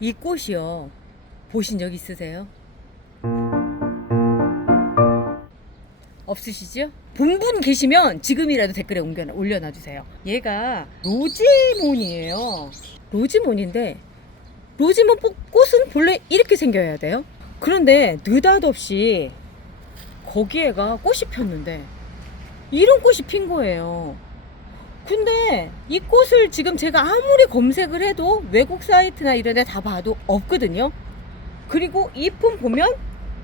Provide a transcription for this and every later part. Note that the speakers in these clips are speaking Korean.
이 꽃이요. 보신 적 있으세요? 없으시죠? 본 분 계시면 지금이라도 댓글에 올려놔주세요. 얘가 로지몬이에요. 로지몬인데 로지몬 꽃은 본래 이렇게 생겨야 돼요. 그런데 느닷없이 거기에가 꽃이 폈는데 이런 꽃이 핀 거예요. 근데 이 꽃을 지금 제가 아무리 검색을 해도 외국 사이트나 이런 데 다 봐도 없거든요. 그리고 잎은 보면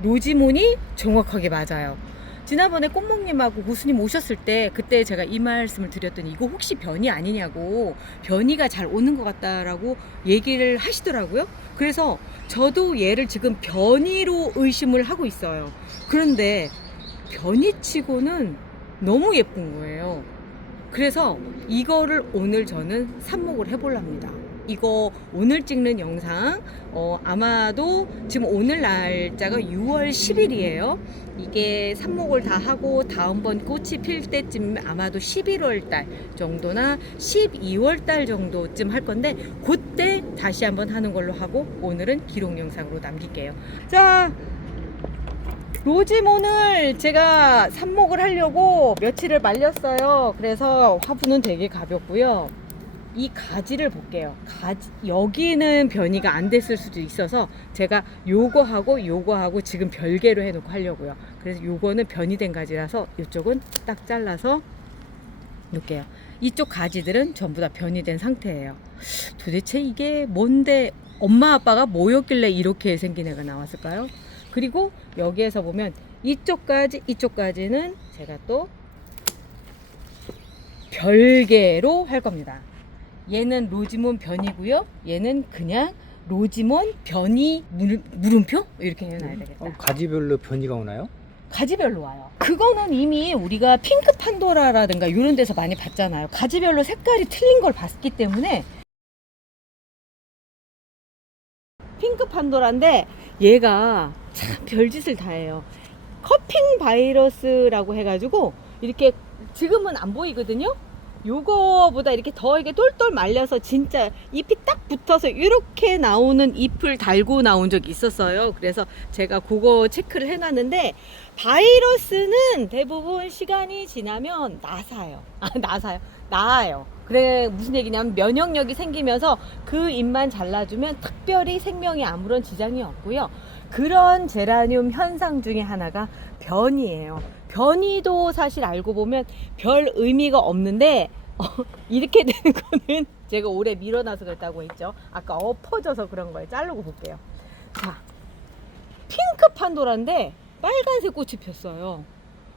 로지몬이 정확하게 맞아요. 지난번에 꽃목님하고 고수님 오셨을 때 그때 제가 이 말씀을 드렸더니 이거 혹시 변이 아니냐고, 변이가 잘 오는 것 같다라고 얘기를 하시더라고요. 그래서 저도 얘를 지금 변이로 의심을 하고 있어요. 그런데 변이치고는 너무 예쁜 거예요. 그래서 이거를 오늘 저는 삽목을 해보랍니다. 이거 오늘 찍는 영상 아마도 지금 오늘 날짜가 6월 10일이에요. 이게 삽목을 다 하고 다음번 꽃이 필 때쯤 아마도 11월 달 정도나 12월 달 정도쯤 할 건데 그때 다시 한번 하는 걸로 하고 오늘은 기록 영상으로 남길게요. 자, 로지몬을 제가 삽목을 하려고 며칠을 말렸어요. 그래서 화분은 되게 가볍고요. 이 가지를 볼게요. 여기는 변이가 안 됐을 수도 있어서 제가 요거하고 지금 별개로 해놓고 하려고요. 그래서 요거는 변이된 가지라서 이쪽은 딱 잘라서 놓을게요. 이쪽 가지들은 전부 다 변이된 상태예요. 도대체 이게 뭔데 엄마 아빠가 뭐였길래 이렇게 생긴 애가 나왔을까요? 그리고 여기에서 보면 이쪽까지는 제가 또 별개로 할 겁니다. 얘는 로지몬 변이고요. 얘는 그냥 로지몬 변이 물음표? 이렇게 해놔야 되겠다. 가지별로 변이가 오나요? 가지별로 와요. 그거는 이미 우리가 핑크 판도라라든가 이런 데서 많이 봤잖아요. 가지별로 색깔이 틀린 걸 봤기 때문에. 핑크 판도라인데 얘가 참 별짓을 다 해요. 커핑 바이러스라고 해가지고 이렇게 지금은 안 보이거든요. 요거보다 이렇게 더 이게 똘똘 말려서 진짜 잎이 딱 붙어서 이렇게 나오는 잎을 달고 나온 적이 있었어요. 그래서 제가 그거 체크를 해놨는데 바이러스는 대부분 시간이 지나면 나아요. 그래, 무슨 얘기냐면 면역력이 생기면서 그 잎만 잘라주면 특별히 생명에 아무런 지장이 없고요. 그런 제라늄 현상 중에 하나가 변이에요. 변이도 사실 알고 보면 별 의미가 없는데 이렇게 되는 거는 제가 오래 밀어놔서 그랬다고 했죠. 아까 엎어져서 그런 거예요. 자르고 볼게요. 자, 핑크 판도라인데 빨간색 꽃이 폈어요.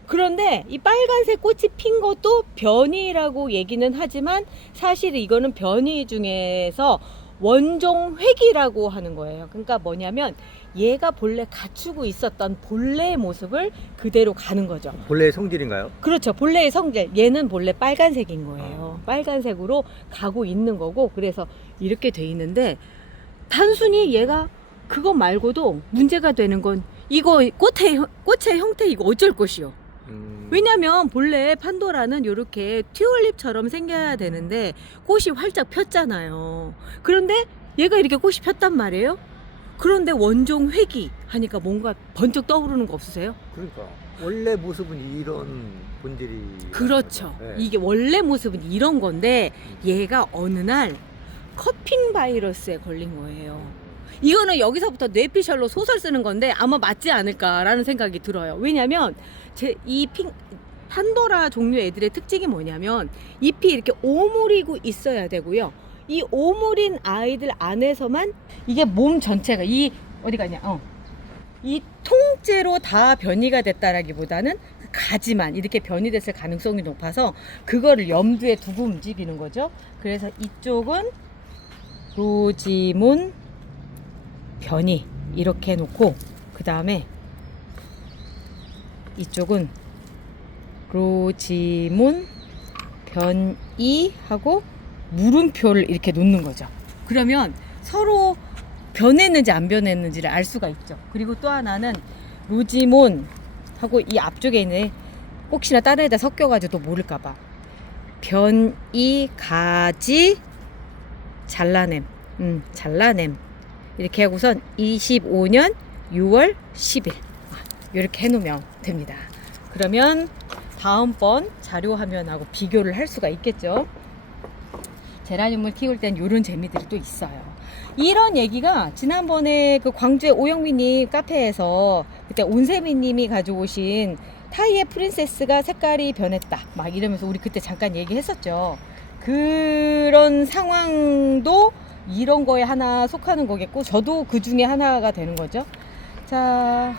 그런데 이 빨간색 꽃이 핀 것도 변이라고 얘기는 하지만 사실 이거는 변이 중에서 원종 회귀라고 하는 거예요. 그러니까 뭐냐면 얘가 본래 갖추고 있었던 본래의 모습을 그대로 가는 거죠. 본래의 성질인가요? 그렇죠. 본래의 성질. 얘는 본래 빨간색인 거예요. 빨간색으로 가고 있는 거고, 그래서 이렇게 돼 있는데 단순히 얘가 그거 말고도 문제가 되는 건 이거 꽃의 형태 이거 어쩔 것이요. 왜냐면 본래 판도라는 이렇게 튤립처럼 생겨야 되는데 꽃이 활짝 폈잖아요. 그런데 얘가 이렇게 꽃이 폈단 말이에요. 그런데 원종 회귀 하니까 뭔가 번쩍 떠오르는 거 없으세요? 그러니까 원래 모습은 이런 본질이. 그렇죠. 네. 이게 원래 모습은 이런 건데 얘가 어느 날 커핑 바이러스에 걸린 거예요. 이거는 여기서부터 뇌피셜로 소설 쓰는 건데 아마 맞지 않을까라는 생각이 들어요. 왜냐면 이 판도라 종류 애들의 특징이 뭐냐면 잎이 이렇게 오므리고 있어야 되고요. 이 오므린 아이들 안에서만 이게 몸 전체가 이 어디 가냐? 이 통째로 다 변이가 됐다라기보다는 그 가지만 이렇게 변이됐을 가능성이 높아서 그거를 염두에 두고 움직이는 거죠. 그래서 이쪽은 로지몬 변이 이렇게 해놓고 그 다음에 이쪽은 로지몬 변이하고 물음표를 이렇게 놓는 거죠. 그러면 서로 변했는지 안 변했는지를 알 수가 있죠. 그리고 또 하나는 로지몬하고 이 앞쪽에 있는 혹시나 다른 애다 섞여가지고 또 모를까봐 변이 가지 잘라냄 이렇게 하고선 25년 6월 10일 이렇게 해놓으면 됩니다. 그러면 다음번 자료 화면하고 비교를 할 수가 있겠죠. 제라늄을 키울 땐 이런 재미들이 또 있어요. 이런 얘기가 지난번에 그 광주의 오영미님 카페에서 그때 온세미님이 가져오신 타이의 프린세스가 색깔이 변했다 막 이러면서 우리 그때 잠깐 얘기했었죠. 그런 상황도 이런 거에 하나 속하는 거겠고 저도 그 중에 하나가 되는 거죠. 자,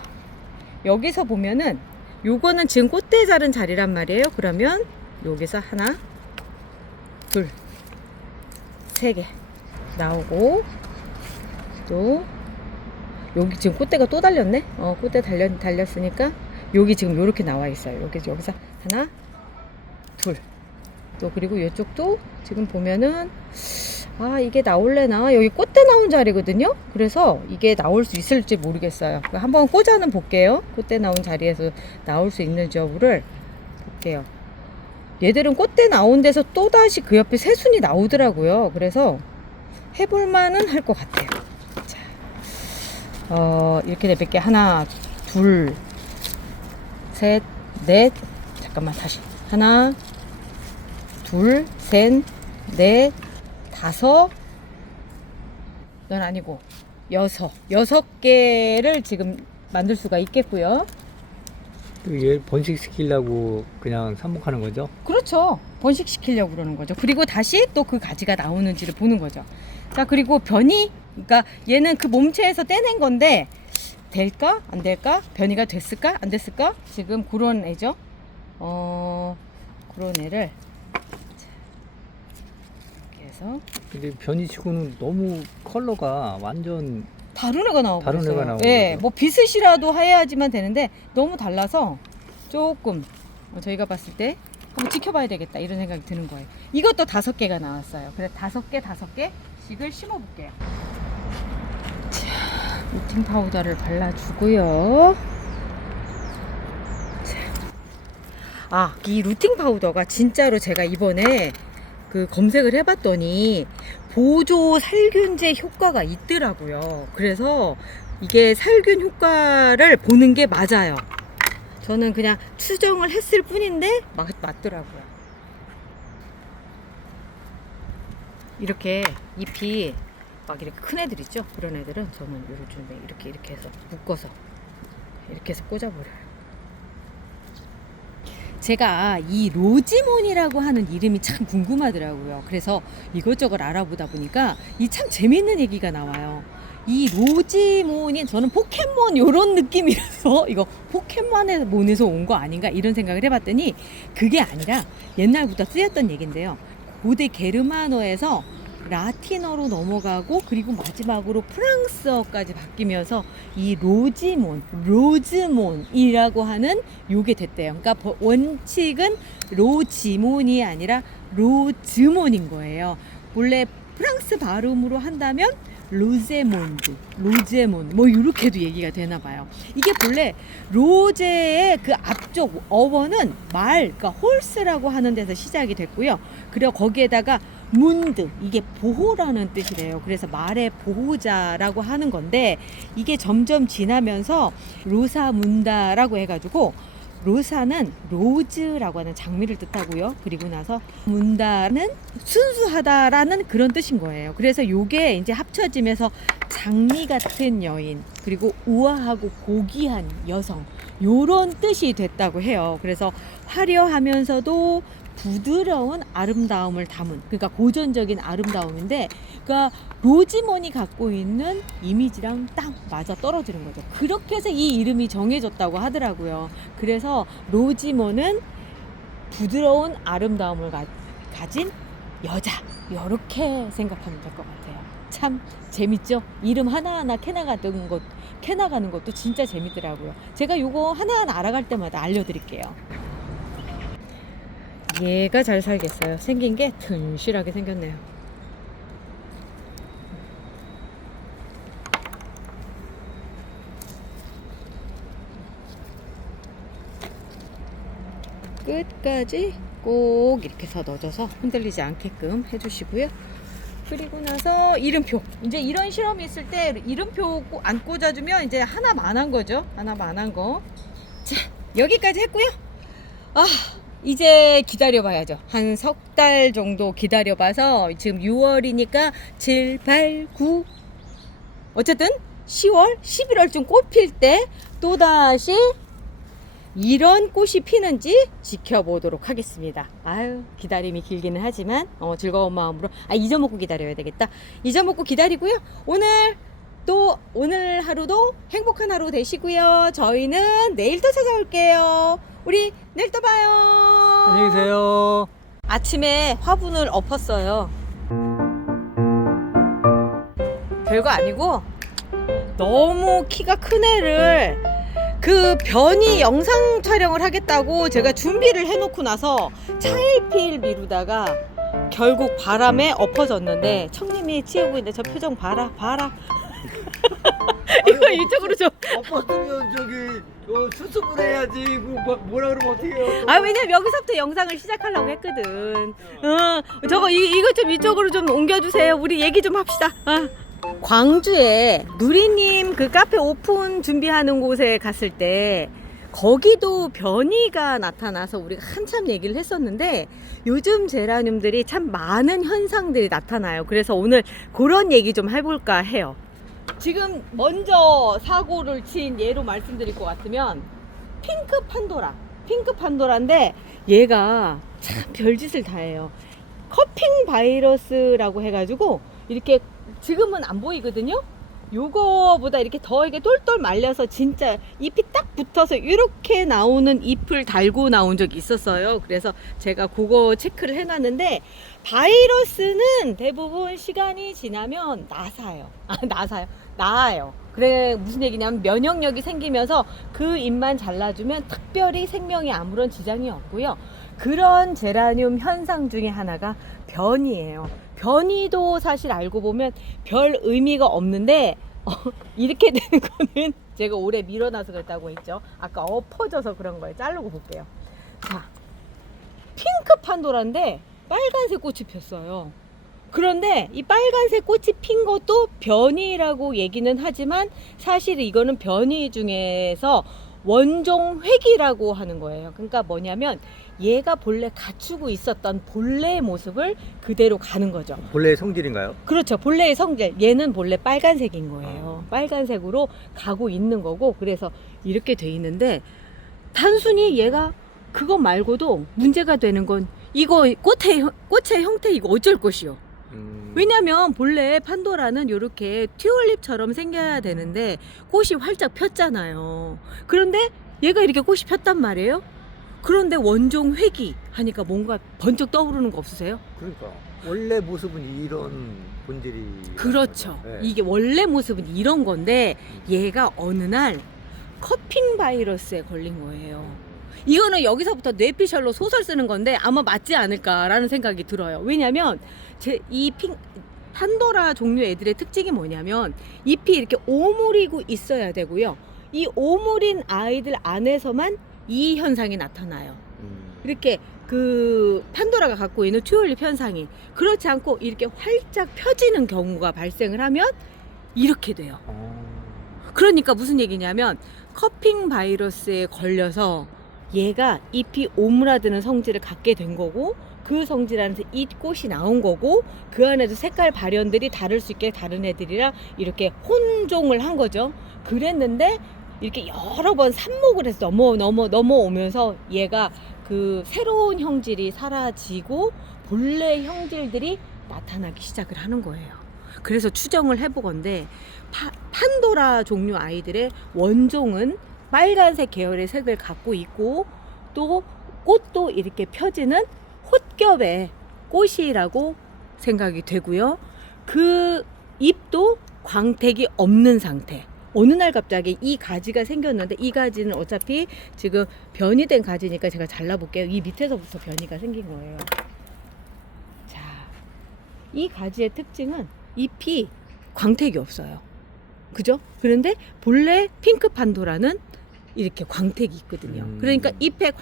여기서 보면은 요거는 지금 꽃대 자른 자리란 말이에요. 그러면 여기서 하나, 둘, 세 개 나오고, 또 여기 지금 꽃대가 또 달렸네. 꽃대 달렸으니까 여기 지금 요렇게 나와 있어요. 여기서 하나, 둘, 또 그리고 이쪽도 지금 보면은 이게 나올래나? 여기 꽃대 나온 자리거든요. 그래서 이게 나올 수 있을지 모르겠어요. 한번 꽂아는 볼게요. 꽃대 나온 자리에서 나올 수 있는지 여부를 볼게요. 얘들은 꽃대 나온 데서 또다시 그 옆에 새순이 나오더라고요. 그래서 해볼만은 할 것 같아요. 자, 이렇게 내볼게. 하나, 둘, 셋, 넷. 잠깐만, 다시. 하나, 둘, 셋, 넷, 다섯. 넌 아니고 여섯 개를 지금 만들 수가 있겠고요. 얘 번식시키려고 그냥 삽목하는 거죠? 그렇죠. 번식시키려고 그러는 거죠. 그리고 다시 또 그 가지가 나오는지를 보는 거죠. 자, 그리고 변이, 그러니까 얘는 그 몸체에서 떼낸 건데 될까? 안 될까? 변이가 됐을까? 안 됐을까? 지금 그런 애죠. 그런 애를 이렇게 해서. 근데 변이치고는 너무 컬러가 완전 다른 애가 나오고 다른 있어요. 애가 나오고 예, 있어요. 뭐 비슷이라도 해야지만 되는데 너무 달라서 조금 저희가 봤을 때 한번 지켜봐야 되겠다 이런 생각이 드는 거예요. 이것도 5개가 나왔어요. 그래서 5개씩을 심어볼게요. 자, 루팅 파우더를 발라주고요. 자, 이 루팅 파우더가 진짜로 제가 이번에 그 검색을 해봤더니 보조 살균제 효과가 있더라고요. 그래서 이게 살균 효과를 보는 게 맞아요. 저는 그냥 추정을 했을 뿐인데 맞더라고요. 이렇게 잎이 막 이렇게 큰 애들 있죠? 그런 애들은 저는 이렇게 해서 묶어서 이렇게 해서 꽂아버려요. 제가 이 로지몬이라고 하는 이름이 참 궁금하더라고요. 그래서 이것저것 알아보다 보니까 이 참 재밌는 얘기가 나와요. 이 로지몬이 저는 포켓몬 요런 느낌이라서 이거 포켓몬에서 온 거 아닌가 이런 생각을 해봤더니 그게 아니라 옛날부터 쓰였던 얘기인데요. 고대 게르만어에서 라틴어로 넘어가고 그리고 마지막으로 프랑스어까지 바뀌면서 이 로즈몬이라고 하는 요게 됐대요. 그러니까 원칙은 로지몬이 아니라 로즈몬인 거예요. 원래 프랑스 발음으로 한다면 로제몬 뭐 이렇게도 얘기가 되나 봐요. 이게 본래 로제의 그 앞쪽 어원은 그러니까 홀스라고 하는 데서 시작이 됐고요. 그리고 거기에다가 문드, 이게 보호라는 뜻이래요. 그래서 말의 보호자라고 하는 건데 이게 점점 지나면서 로사문다라고 해가지고 로사는 로즈라고 하는 장미를 뜻하고요. 그리고 나서 문다는 순수하다라는 그런 뜻인 거예요. 그래서 요게 이제 합쳐지면서 장미 같은 여인, 그리고 우아하고 고귀한 여성, 요런 뜻이 됐다고 해요. 그래서 화려하면서도 부드러운 아름다움을 담은, 그러니까 고전적인 아름다움인데, 그러니까 로지몬이 갖고 있는 이미지랑 딱 맞아 떨어지는 거죠. 그렇게 해서 이 이름이 정해졌다고 하더라고요. 그래서 로지몬은 부드러운 아름다움을 가진 여자, 이렇게 생각하면 될 것 같아요. 참 재밌죠? 이름 하나하나 캐나가는 것도 진짜 재밌더라고요. 제가 요거 하나하나 알아갈 때마다 알려드릴게요. 얘가 잘 살겠어요. 생긴 게 튼실하게 생겼네요. 끝까지 꼭 이렇게 해서 넣어줘서 흔들리지 않게끔 해주시고요. 그리고 나서 이름표. 이제 이런 실험이 있을 때 이름표 안 꽂아주면 이제 하나만 한 거죠. 하나만 한 거. 자, 여기까지 했고요. 아, 이제 기다려봐야죠. 한 석 달 정도 기다려봐서 지금 6월이니까 7, 8, 9 어쨌든 10월, 11월쯤 꽃 필 때 또다시 이런 꽃이 피는지 지켜보도록 하겠습니다. 아유, 기다림이 길기는 하지만 즐거운 마음으로 잊어먹고 기다려야 되겠다. 잊어먹고 기다리고요. 오늘 하루도 행복한 하루 되시고요. 저희는 내일 또 찾아올게요. 우리 내일 또 봐요. 안녕히 계세요. 아침에 화분을 엎었어요. 별거 아니고 너무 키가 큰 애를 그 변이 영상 촬영을 하겠다고 제가 준비를 해놓고 나서 차일피일 미루다가 결국 바람에 엎어졌는데 청님이 치우고 있는데 저 표정 봐라. 이거 이쪽으로 좀. 아팠으면 저기 수습을 해야지. 뭐라 그러면 어떡해요? 왜냐면 여기서부터 영상을 시작하려고 했거든. 저거 이거 좀 이쪽으로 좀 옮겨주세요. 우리 얘기 좀 합시다. 광주에 누리님 그 카페 오픈 준비하는 곳에 갔을 때 거기도 변이가 나타나서 우리가 한참 얘기를 했었는데 요즘 제라늄들이 참 많은 현상들이 나타나요. 그래서 오늘 그런 얘기 좀 해볼까 해요. 지금 먼저 사고를 친 예로 말씀드릴 것 같으면 핑크 판도라인데 얘가 참 별짓을 다 해요. 커핑 바이러스라고 해가지고 이렇게 지금은 안 보이거든요. 요거보다 이렇게 더 이게 똘똘 말려서 진짜 잎이 딱 붙어서 이렇게 나오는 잎을 달고 나온 적이 있었어요. 그래서 제가 그거 체크를 해놨는데 바이러스는 대부분 시간이 지나면 나아요. 그래 무슨 얘기냐면 면역력이 생기면서 그 잎만 잘라주면 특별히 생명에 아무런 지장이 없고요. 그런 제라늄 현상 중에 하나가 변이에요. 변이도 사실 알고 보면 별 의미가 없는데 이렇게 되는 거는 제가 오래 밀어놔서 그랬다고 했죠. 아까 엎어져서 그런 거예요. 자르고 볼게요. 자, 핑크 판도라인데 빨간색 꽃이 폈어요. 그런데 이 빨간색 꽃이 핀 것도 변이라고 얘기는 하지만 사실 이거는 변이 중에서 원종 회귀라고 하는 거예요. 그러니까 뭐냐면 얘가 본래 갖추고 있었던 본래의 모습을 그대로 가는 거죠. 본래의 성질인가요? 그렇죠. 본래의 성질. 얘는 본래 빨간색인 거예요. 빨간색으로 가고 있는 거고 그래서 이렇게 돼 있는데 단순히 얘가 그거 말고도 문제가 되는 건 이거 꽃의 형태 이거 어쩔 것이요. 왜냐면 본래 판도라는 이렇게 튤립처럼 생겨야 되는데 꽃이 활짝 폈잖아요. 그런데 얘가 이렇게 꽃이 폈단 말이에요. 그런데 원종 회귀 하니까 뭔가 번쩍 떠오르는 거 없으세요? 그러니까 원래 모습은 이런 본질이. 그렇죠. 네. 이게 원래 모습은 이런 건데 얘가 어느 날 커핑 바이러스에 걸린 거예요. 이거는 여기서부터 뇌피셜로 소설 쓰는 건데 아마 맞지 않을까라는 생각이 들어요. 왜냐면 이 판도라 종류 애들의 특징이 뭐냐면 잎이 이렇게 오므리고 있어야 되고요. 이 오므린 아이들 안에서만 이 현상이 나타나요. 이렇게 그 판도라가 갖고 있는 튤립 현상이 그렇지 않고 이렇게 활짝 펴지는 경우가 발생을 하면 이렇게 돼요. 그러니까 무슨 얘기냐면 커핑 바이러스에 걸려서 얘가 잎이 오므라드는 성질을 갖게 된 거고 그 성질 안에서 이 꽃이 나온 거고 그 안에도 색깔 발현들이 다를 수 있게 다른 애들이랑 이렇게 혼종을 한 거죠. 그랬는데 이렇게 여러 번 삽목을 해서 넘어오면서 얘가 그 새로운 형질이 사라지고 본래 형질들이 나타나기 시작을 하는 거예요. 그래서 추정을 해보건대 판도라 종류 아이들의 원종은 빨간색 계열의 색을 갖고 있고 또 꽃도 이렇게 펴지는 홑겹의 꽃이라고 생각이 되고요. 그 잎도 광택이 없는 상태. 어느 날 갑자기 이 가지가 생겼는데 이 가지는 어차피 지금 변이된 가지니까 제가 잘라볼게요. 이 밑에서부터 변이가 생긴 거예요. 자, 이 가지의 특징은 잎이 광택이 없어요. 그죠? 그런데 본래 핑크 판도라는 이렇게 광택이 있거든요. 그러니까 잎에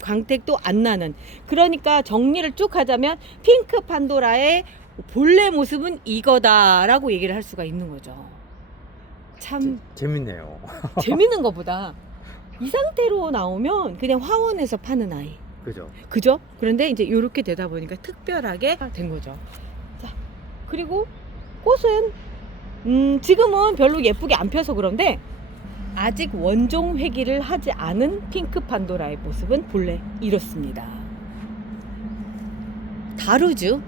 광택도 안 나는. 그러니까 정리를 쭉 하자면 핑크 판도라의 본래 모습은 이거다라고 얘기를 할 수가 있는 거죠. 참 재밌네요. 재밌는 것보다 이 상태로 나오면 그냥 화원에서 파는 아이. 그죠? 그죠? 그런데 이제 이렇게 되다 보니까 특별하게 된 거죠. 자, 그리고 꽃은 지금은 별로 예쁘게 안 펴서 그런데 아직 원종 회귀를 하지 않은 핑크 판도라의 모습은 본래 이렇습니다. 다르죠?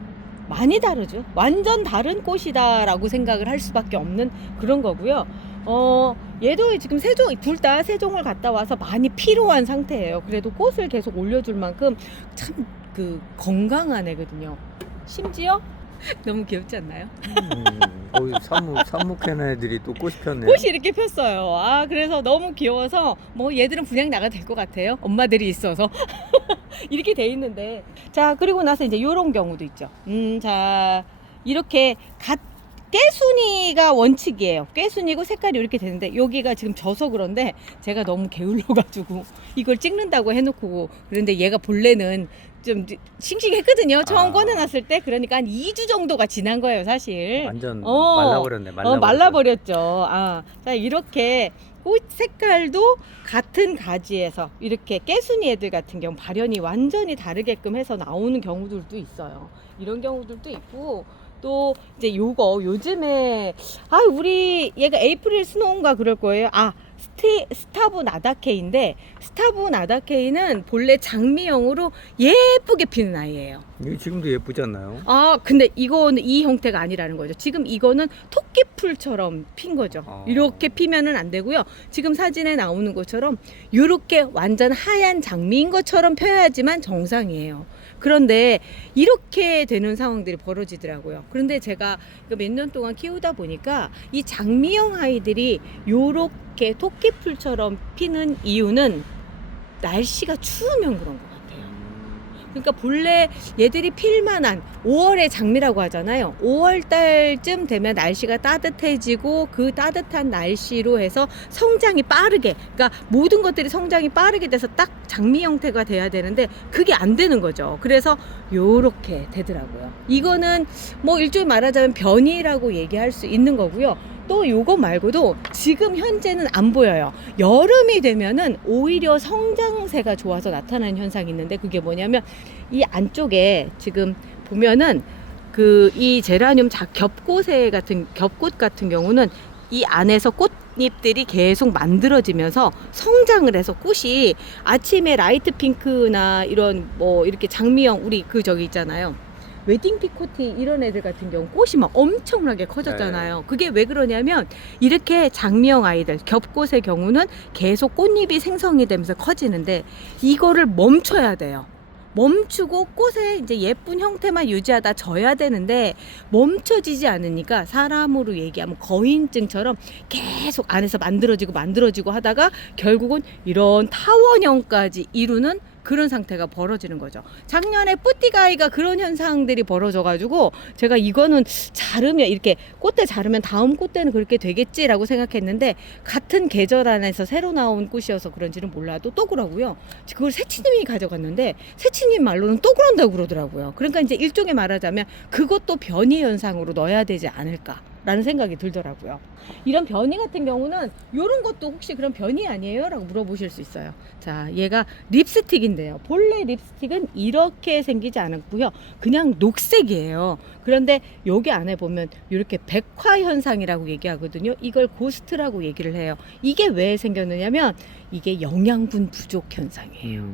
많이 다르죠? 완전 다른 꽃이다 라고 생각을 할 수밖에 없는 그런 거고요. 얘도 지금 둘 다 세종을 갔다 와서 많이 피로한 상태예요. 그래도 꽃을 계속 올려줄 만큼 참 건강한 애거든요. 심지어 너무 귀엽지 않나요? 삽목해는 애들이 또 꽃이 폈네요. 꽃이 이렇게 폈어요. 그래서 너무 귀여워서 뭐 얘들은 분양 나가도 될 것 같아요. 엄마들이 있어서 이렇게 돼 있는데, 자, 그리고 나서 이제 요런 경우도 있죠. 자, 이렇게 깨순이가 원칙이에요. 깨순이고 색깔이 이렇게 되는데 여기가 지금 져서 그런데 제가 너무 게을러가지고 이걸 찍는다고 해놓고, 그런데 얘가 본래는 좀 싱싱했거든요. 처음 꺼내놨을 때. 그러니까 한 2주 정도가 지난 거예요, 사실. 완전 말라버렸네. 말라버렸죠. 자, 이렇게 꽃 색깔도 같은 가지에서 이렇게 깨순이 애들 같은 경우 발현이 완전히 다르게끔 해서 나오는 경우들도 있어요. 이런 경우들도 있고, 또 이제 요즘에 우리 얘가 에이프릴 스노우인가 그럴 거예요. 스타브 나다케인데, 스타브 나다케이는 본래 장미형으로 예쁘게 피는 아이예요. 이게 지금도 예쁘지 않나요? 근데 이거는 이 형태가 아니라는 거죠. 지금 이거는 토끼풀처럼 핀 거죠. 이렇게 피면은 안 되고요. 지금 사진에 나오는 것처럼 이렇게 완전 하얀 장미인 것처럼 펴야지만 정상이에요. 그런데 이렇게 되는 상황들이 벌어지더라고요. 그런데 제가 몇 년 동안 키우다 보니까 이 장미형 아이들이 요렇게 토끼풀처럼 피는 이유는 날씨가 추우면 그런 것 같아요. 그러니까 본래 얘들이 필만한 5월의 장미라고 하잖아요. 5월 달쯤 되면 날씨가 따뜻해지고 그 따뜻한 날씨로 해서 성장이 빠르게, 그러니까 모든 것들이 성장이 빠르게 돼서 딱 장미 형태가 돼야 되는데 그게 안 되는 거죠. 그래서 요렇게 되더라고요. 이거는 뭐 일종의 말하자면 변이라고 얘기할 수 있는 거고요. 또 요거 말고도 지금 현재는 안 보여요. 여름이 되면은 오히려 성장세가 좋아서 나타나는 현상이 있는데, 그게 뭐냐면 이 안쪽에 지금 보면은 이 제라늄 겹꽃 같은 경우는 이 안에서 꽃잎들이 계속 만들어지면서 성장을 해서 꽃이 아침에 라이트 핑크나 이런 뭐 이렇게 장미형, 우리 저기 있잖아요. 웨딩 피코티 이런 애들 같은 경우 꽃이 막 엄청나게 커졌잖아요. 그게 왜 그러냐면 이렇게 장미형 아이들, 겹꽃의 경우는 계속 꽃잎이 생성이 되면서 커지는데 이거를 멈춰야 돼요. 멈추고 꽃의 이제 예쁜 형태만 유지하다 져야 되는데 멈춰지지 않으니까 사람으로 얘기하면 거인증처럼 계속 안에서 만들어지고 하다가 결국은 이런 타원형까지 이루는 그런 상태가 벌어지는 거죠. 작년에 뿌띠가이가 그런 현상들이 벌어져가지고 제가 이거는 자르면, 이렇게 꽃대 자르면 다음 꽃대는 그렇게 되겠지라고 생각했는데 같은 계절 안에서 새로 나온 꽃이어서 그런지는 몰라도 또 그러고요. 그걸 새치님이 가져갔는데 새치님 말로는 또 그런다고 그러더라고요. 그러니까 이제 일종의 말하자면 그것도 변이 현상으로 넣어야 되지 않을까 라는 생각이 들더라고요. 이런 변이 같은 경우는 이런 것도 혹시 그런 변이 아니에요? 라고 물어보실 수 있어요. 자, 얘가 립스틱인데요. 본래 립스틱은 이렇게 생기지 않았고요. 그냥 녹색이에요. 그런데 여기 안에 보면 이렇게 백화 현상이라고 얘기하거든요. 이걸 고스트라고 얘기를 해요. 이게 왜 생겼느냐면 이게 영양분 부족 현상이에요.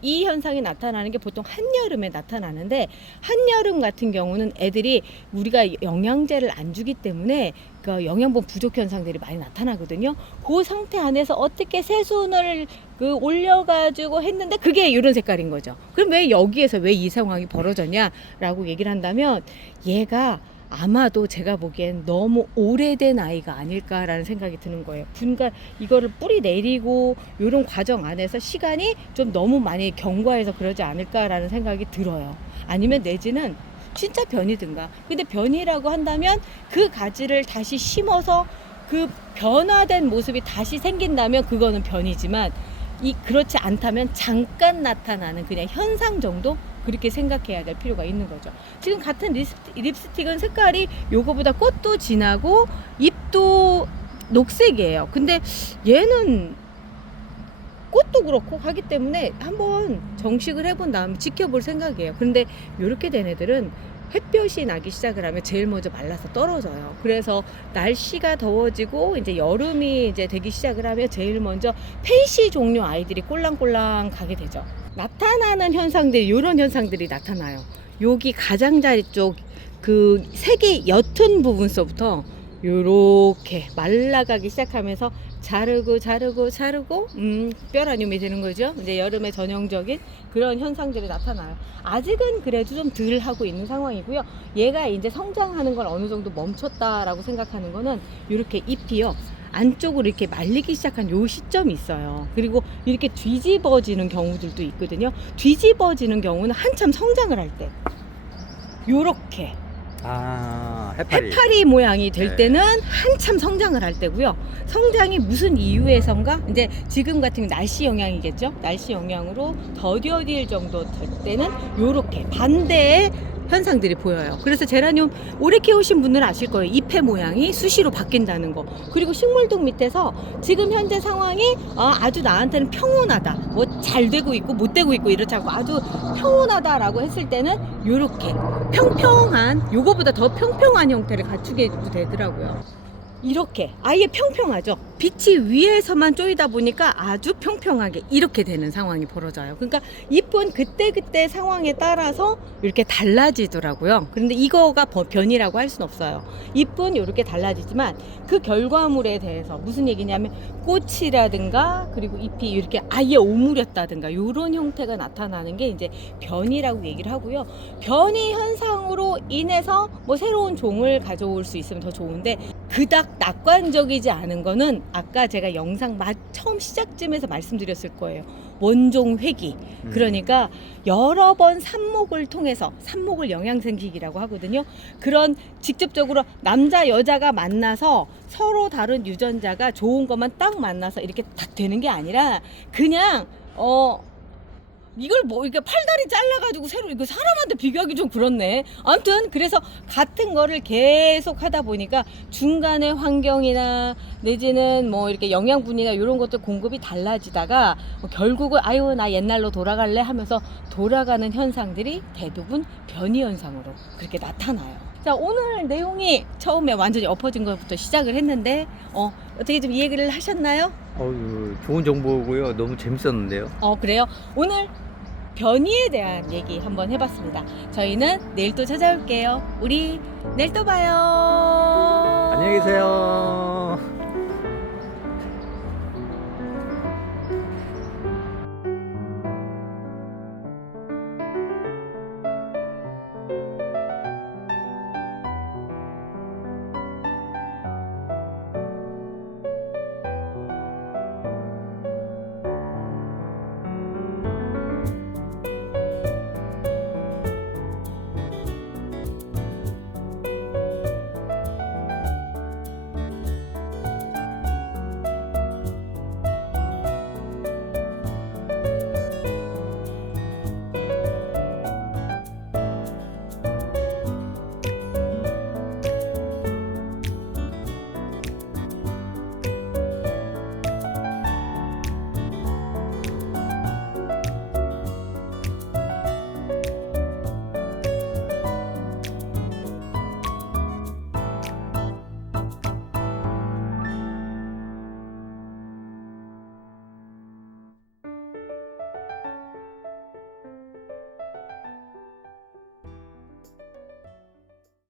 이 현상이 나타나는 게 보통 한여름에 나타나는데, 한여름 같은 경우는 애들이 우리가 영양제를 안 주기 때문에 그 영양분 부족 현상들이 많이 나타나거든요. 그 상태 안에서 어떻게 새순을 올려가지고 했는데 그게 이런 색깔인 거죠. 그럼 왜 여기에서 왜 이 상황이 벌어졌냐라고 얘기를 한다면, 얘가 아마도 제가 보기엔 너무 오래된 아이가 아닐까라는 생각이 드는 거예요. 그러니까 이거를 뿌리 내리고 이런 과정 안에서 시간이 좀 너무 많이 경과해서 그러지 않을까라는 생각이 들어요. 아니면 내지는 진짜 변이든가. 근데 변이라고 한다면 그 가지를 다시 심어서 그 변화된 모습이 다시 생긴다면 그거는 변이지만, 그렇지 않다면 잠깐 나타나는 그냥 현상 정도? 그렇게 생각해야 될 필요가 있는 거죠. 지금 같은 립스틱은 색깔이 요거보다 꽃도 진하고 ip도 녹색이에요. 근데 얘는 꽃도 그렇고 하기 때문에 한번 정식을 해본 다음에 지켜볼 생각이에요. 그런데 이렇게 된 애들은 햇볕이 나기 시작을 하면 제일 먼저 말라서 떨어져요. 그래서 날씨가 더워지고 이제 여름이 이제 되기 시작을 하면 제일 먼저 펜시 종류 아이들이 꼴랑꼴랑 가게 되죠. 나타나는 현상들이 이런 현상들이 나타나요. 여기 가장자리 쪽 그 색이 옅은 부분서부터 요렇게 말라가기 시작하면서 자르고 뼈라뇽이 되는 거죠. 이제 여름에 전형적인 그런 현상들이 나타나요. 아직은 그래도 좀 덜 하고 있는 상황이고요. 얘가 이제 성장하는 걸 어느 정도 멈췄다라고 생각하는 거는 이렇게 잎이요. 안쪽으로 이렇게 말리기 시작한 요 시점이 있어요. 그리고 이렇게 뒤집어지는 경우들도 있거든요. 뒤집어지는 경우는 한참 성장을 할 때. 요렇게. 해파리 모양이 될 때는 한참 성장을 할 때고요. 성장이 무슨 이유에선가 이제 지금 같은 날씨 영향이겠죠. 날씨 영향으로 더뎌질 정도 될 때는 요렇게 반대의 현상들이 보여요. 그래서 제라늄 오래 키우신 분들은 아실 거예요. 잎의 모양이 수시로 바뀐다는 거. 그리고 식물등 밑에서 지금 현재 상황이 아주 나한테는 평온하다. 뭐 잘 되고 있고 못 되고 있고 이렇지 않고 아주 평온하다라고 했을 때는 요렇게 평평한, 요거보다 더 평평한 형태를 갖추게 되더라고요. 이렇게 아예 평평하죠. 빛이 위에서만 쪼이다 보니까 아주 평평하게 이렇게 되는 상황이 벌어져요. 그러니까 잎은 그때 상황에 따라서 이렇게 달라지더라고요. 그런데 이거가 변이라고 할 수는 없어요. 잎은 이렇게 달라지지만 그 결과물에 대해서 무슨 얘기냐면 꽃이라든가 그리고 잎이 이렇게 아예 오므렸다든가 이런 형태가 나타나는 게 이제 변이라고 얘기를 하고요. 변이 현상으로 인해서 뭐 새로운 종을 가져올 수 있으면 더 좋은데 그닥 낙관적이지 않은 거는 아까 제가 영상 처음 시작쯤에서 말씀드렸을 거예요. 원종 회귀. 그러니까 여러 번 삽목을 통해서, 삽목을 영양생기기라고 하거든요. 그런 직접적으로 남자 여자가 만나서 서로 다른 유전자가 좋은 것만 딱 만나서 이렇게 딱 되는 게 아니라 그냥 이걸 뭐 이렇게 팔다리 잘라가지고 새로 이거 사람한테 비교하기 좀 그렇네. 아무튼 그래서 같은 거를 계속 하다 보니까 중간에 환경이나 내지는 뭐 이렇게 영양분이나 이런 것들 공급이 달라지다가 결국은 아유 나 옛날로 돌아갈래 하면서 돌아가는 현상들이 대부분 변이 현상으로 그렇게 나타나요. 자, 오늘 내용이 처음에 완전히 엎어진 것부터 시작을 했는데 어떻게 좀 이해를 하셨나요? 좋은 정보고요. 너무 재밌었는데요. 그래요? 오늘 변이에 대한 얘기 한번 해봤습니다. 저희는 내일 또 찾아올게요. 우리 내일 또 봐요. 안녕히 계세요.